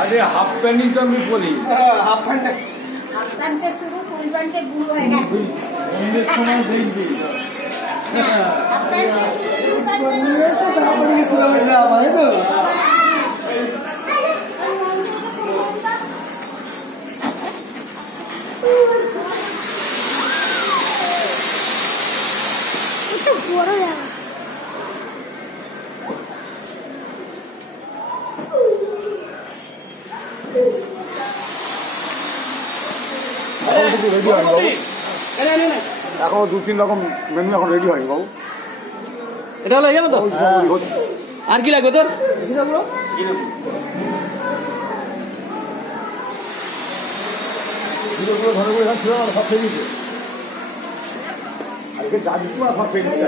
अरे half pant ही तो मैं बोली हाफ पैंट से शुरू फुल पैंट के गुरु है क्या ये समय देख दी हाफ पैंट से फुल पैंट ये से बड़ी सुलभ रहा है तो itu boro ya রেডি হয়নি বাবু এখন 2-3 রকম মেনু এখন রেডি হয়নি বাবু এটা হলো যাবে তো আর কি লাগবে তোর ঘরে ঘরে ছিল সব ফেলে দিচ্ছে আজকে যা দিচ্ছি না সব ফেলে দিচ্ছে